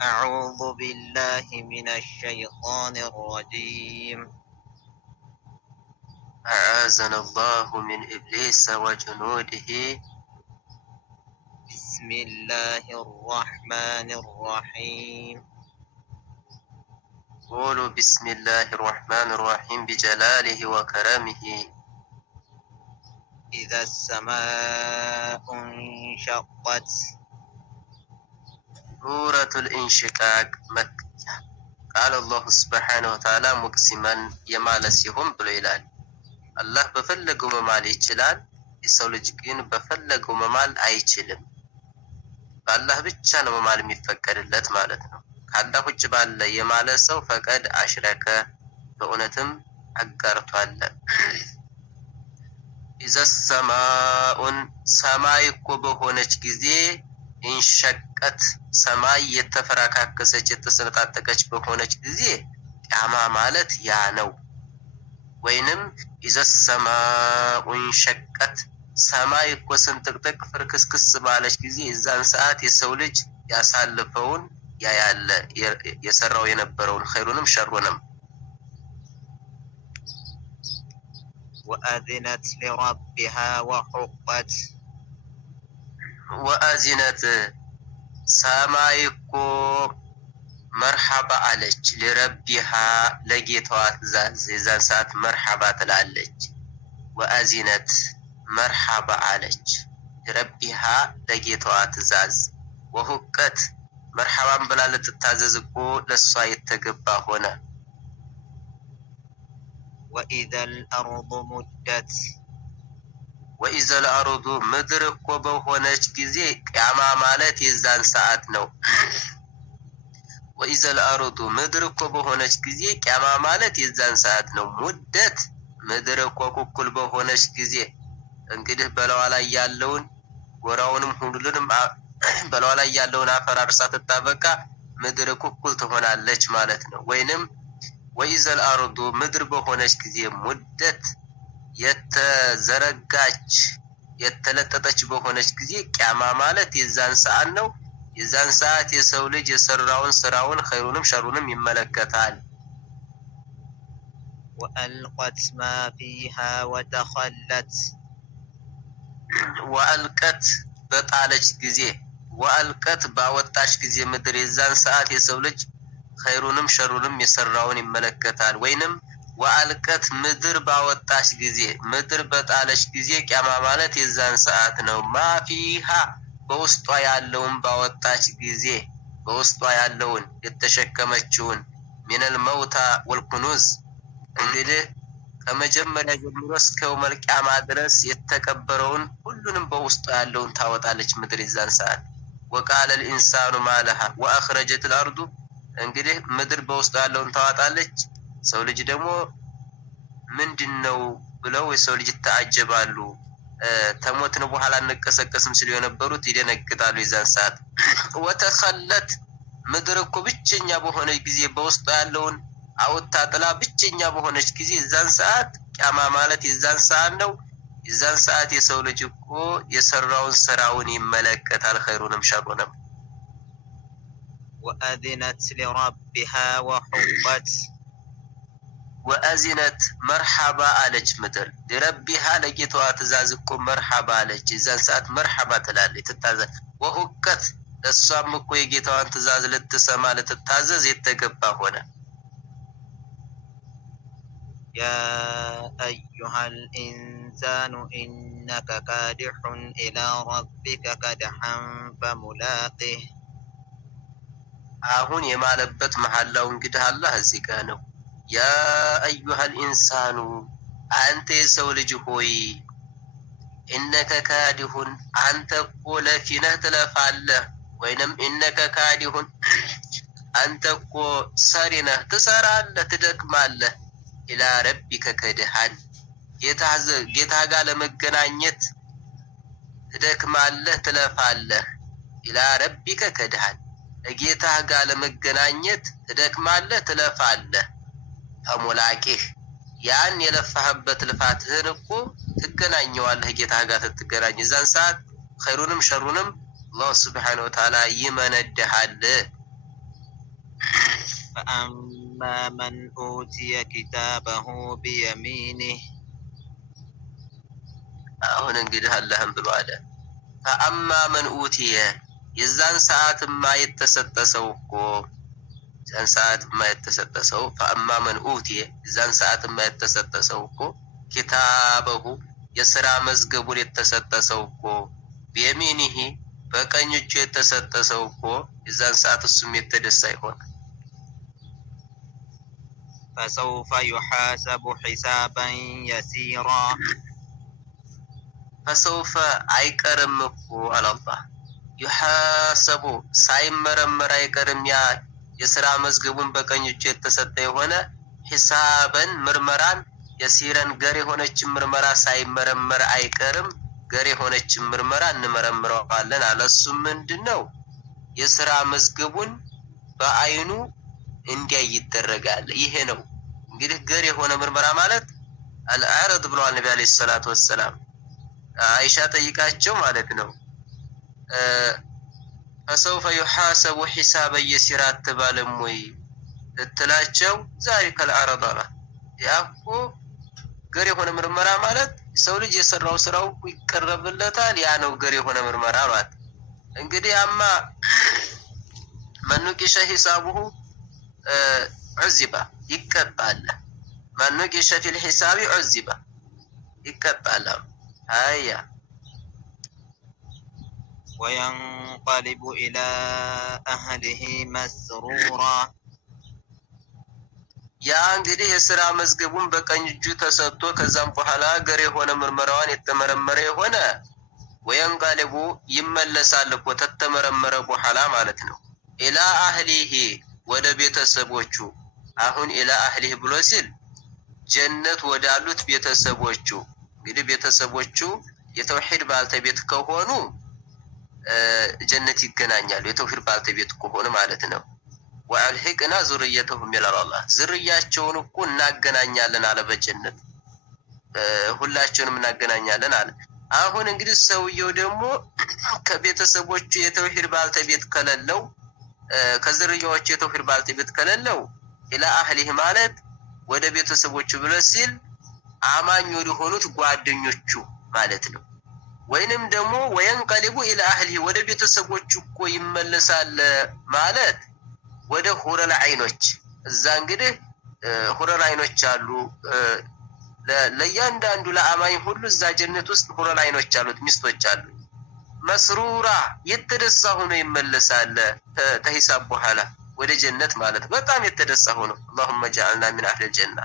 أعوذ بالله من الشيطان الرجيم. أعاذنا الله من إبليس وجنوده. بسم الله الرحمن الرحيم. قولوا بسم الله الرحمن الرحيم بجلاله وكرمه. إذا السماء انشقت. سورة الانشقاق مكية. قال الله سبحانه وتعالى مقسما يمالسهم بلو ይላል። አላህ በፈለገው መማል ይችላል። የሰው ልጅ ግን በፈለገው መማል አይችልም። በአላህ ብቻ ነው መማል የሚፈቀድለት ማለት ነው። ከአላህ ውጭ ባለ የማለ ሰው ፈቀድ አሽረከ በእውነትም አጋርቷል። ኢዘ ሰማኡን ሰማይ እኮ በሆነች ጊዜ ኢንሸቀት ሰማይ የተፈራካከሰች የተሰነጣጠቀች በሆነች ጊዜ ቂያማ ማለት ያ ነው። ወይንም ኢዘ ሰማኡ ኢንሸቀት ሰማይ እኮ ስንጥቅጥቅ ፍርክስክስ ባለች ጊዜ የዛን ሰዓት የሰው ልጅ ያሳለፈውን ያያለ የሰራው የነበረውን ኸይሩንም ሸሩንም። ወአዚነት ሊረቢሃ ወሑቀት። ወአዚነት ሰማይ እኮ መርሐባ አለች ሊረቢሃ ለጌታዋ ትእዛዝ የዛን ሰዓት መርሐባ ትላለች። ወአዚነት መርሐባ አለች ሊረቢሃ ለጌታዋ ትእዛዝ። ወሁቀት መርሐባን ብላ ልትታዘዝ እኮ ለሷ የተገባ ሆነ። ወኢዘል አርዱ ሙደት። ወኢዘል አርዱ ምድር እኮ በሆነች ጊዜ ቂያማ ማለት የዛን ሰዓት ነው። ወኢዘል አርዱ ምድር እኮ በሆነች ጊዜ ቂያማ ማለት የዛን ሰዓት ነው። ሙደት ምድር እኮ ኩኩል በሆነች ጊዜ እንግዲህ በላዋ ላይ ያለውን ጎራውንም ሁሉንም በላዋ ላይ ያለውን አፈራርሳ ትታበቃ ምድር ኩኩል ትሆናለች ማለት ነው። ወይንም ወኢዘል አርዱ ምድር በሆነች ጊዜ ሙደት የተዘረጋች የተለጠጠች በሆነች ጊዜ ቂያማ ማለት የዛን ሰዓት ነው። የዛን ሰዓት የሰው ልጅ የሰራውን ስራውን ኸይሩንም ሸሩንም ይመለከታል። ወአልቀት ማ ፊሃ ወተኸለት። ወአልቀት በጣለች ጊዜ ወአልቀት ባወጣች ጊዜ ምድር የዛን ሰዓት የሰው ልጅ ኸይሩንም ሸሩንም የሰራውን ይመለከታል። ወይንም ወአልቀት ምድር ባወጣች ጊዜ ምድር በጣለች ጊዜ ቂያማ ማለት የዛን ሰዓት ነው። ማፊሃ በውስጧ ያለውን ባወጣች ጊዜ በውስጧ ያለውን የተሸከመችውን ሚነል መውታ ወልኩኑዝ እንግዲህ ከመጀመሪያ ጀምሮ እስከ የውመል ቂያማ ድረስ የተቀበረውን ሁሉንም በውስጧ ያለውን ታወጣለች ምድር የዛን ሰዓት። ወቃለ ልኢንሳኑ ማለሃ ወአኽረጀትል አርዱ እንግዲህ ምድር በውስጡ ያለውን ታወጣለች። ሰው ልጅ ደግሞ ምንድነው ብለው የሰው ልጅ ተአጀባሉ። ተሞትን በኋላ እንቀሰቀስም ሲሉ የነበሩት ይደነግጣሉ የዛን ሰዓት። ወተኸለት ምድር እኮ ብቸኛ በሆነች ጊዜ በውስጡ ያለውን አውጥታ ጥላ ብቸኛ በሆነች ጊዜ የዛን ሰዓት ቂያማ ማለት የዛን ሰዓት ነው። የዛን ሰዓት የሰው ልጅ እኮ የሰራውን ስራውን ይመለከታል ኸይሩንም ሸሩንም። ወአዚነት ሊረቢሃ ወሑቀት። ወአዚነት መርሐባ አለች ምድር ሊረቢሃ ለጌታዋ ትእዛዝ እኮ መርሐባ አለች። የዛን ሰዓት መርሐባ ትላለች ትታዘዝ። ወሁቀት እሷም እኮ የጌታዋን ትእዛዝ ልትሰማ ልትታዘዝ የተገባ ሆነ። ያ አዩሃል ኢንሳኑ ኢነከ ካዲሑን ኢላ ረቢከ ከድሐን ፈሙላቂህ። አሁን የማለበት መሐላው እንግዲህ አላህ እዚህ ጋር ነው። ያ አዩሃል ኢንሳኑ አንተ የሰው ልጅ ሆይ ኢነከ ካዲሁን አንተ እኮ ለፊነህ ትለፋለህ። ወይንም ኢነከ ካዲሁን አንተ እኮ ሰሪነህ ትሰራለህ ትደክማለህ። ኢላ ረቢከ ከድሃን ጌታ ጋር ለመገናኘት ትደክማለህ ትለፋለህ። ኢላ ረቢከ ከድሃን ጌታ ጋር ለመገናኘት ትደክማለህ ትለፋለህ። ፈሙላቂህ ያን የለፋህበት ልፋትህን እኮ ትገናኘዋለህ ጌታ ጋር ትገናኝ። እዛን ሰዓት ኸይሩንም ሸሩንም አላህ ሱብሓነሁ ወተዓላ ይመነድሃል። فأما من أوتي كتابه بيمينه አሁን እንግዲህ አላህም ብሎ አለ ፈአማ መን ኡቲየ የዛን ሰዓትማ የተሰጠ ሰው እኮ የዛን ሰዓትማ የተሰጠ ሰው ፈአማ መን ኡቲየ የዛን ሰዓትማ የተሰጠ ሰው እኮ ኪታበሁ የሥራ መዝገቡን የተሰጠ ሰው እኮ ቢየሚኒሂ በቀኝ እጁ የተሰጠ ሰው እኮ የዛን ሰዓት እሱም የተደሳ ይሆናል فسوف يحاسب حسابا يسيرا فسوف አይቀርም እኮ አላህ يحاسب ሳይመረመር አይቀርም ያ የሥራ መዝገቡን በቀኝ እጁ የተሰጠ የሆነ ሒሳበን ምርመራን የሲረን ገር የሆነች ምርመራ ሳይመረመር አይቀርም ገር የሆነች ምርመራ እንመረምረዋለን አለሱ ምንድነው የሥራ መዝገቡን በአይኑ እንዲያይ ይደረጋል ይሄ ነው እንግዲህ ገር የሆነ ምርመራ ማለት አልዓረድ ብለዋል ነብዩ አለይሂ ሰላቱ ወሰለም አይሻ ጠይቃቸው ማለት ነው فسوف يحاسب حسابا يسيرا ተባለም ወይ እትላቸው ذلك العرض ያኮ ገር የሆነ ምርመራ ማለት ሰው ልጅ የሰራው ስራው ይቀርብለታል ያ ነው ገር የሆነ ምርመራ ማለት እንግዲህ አማ منوكش حسابه عذبا ይቀጣል منوكش في الحساب عذبا ይቀጣል አያ وينقلب إلى أهله مسرورا ያ እንግዲህ የሥራ መዝገቡን በቀኝ እጁ ተሰጥቶ ከዛም በኋላ ገር የሆነ ምርመራውን የተመረመረ የሆነ ወየንቃለቡ ይመለሳል እኮ ተተመረመረ በኋላ ማለት ነው ኢላ አህሊሂ ወደ ቤተሰቦቹ አሁን ኢላ አህሊሂ ብሎ ሲል ጀነት ወዳሉት ቤተሰቦቹ እንግዲህ ቤተሰቦቹ የተውሂድ ባልተቤት ከሆኑ ጀነት ይገናኛሉ የተውሂድ ባልተቤት ከሆኑ ማለት ነው ወአልሂቅና ዙርየተሁም ይላል አላህ ዝርያቸውን እኮ እናገናኛለን አለ በጀነት ሁላቸውንም እናገናኛለን አለ አሁን እንግዲህ ሰውየው ደግሞ ከቤተሰቦቹ የተውሂድ ባልተቤት ከሌለው ከዝርያዎቹ የተውሂድ ባልተቤት ከሌለው ኢላ አህሊህ ማለት ወደ ቤተሰቦቹ ብሎ ሲል አማኝ ወደሆኑት ጓደኞቹ ማለት ነው ወይንም ደግሞ ወየንቀልቡ ኢላ አህሊህ ወደ ቤተሰቦቹ እኮ ይመለሳል ማለት ወደ ሁረል አይኖች እዛ እንግዲህ ሁረል አይኖች አሉ ለያንዳንዱ ለአማኝ ሁሉ እዛ ጀነት ውስጥ ሁረል አይኖች አሉት ሚስቶች አሉ መስሩራ የተደሳ ሆኖ ይመለሳል ተሂሳብ በኋላ ወደ ጀነት ማለት በጣም የተደሳ ሆኖ اللهم اجعلنا من اهل الجنه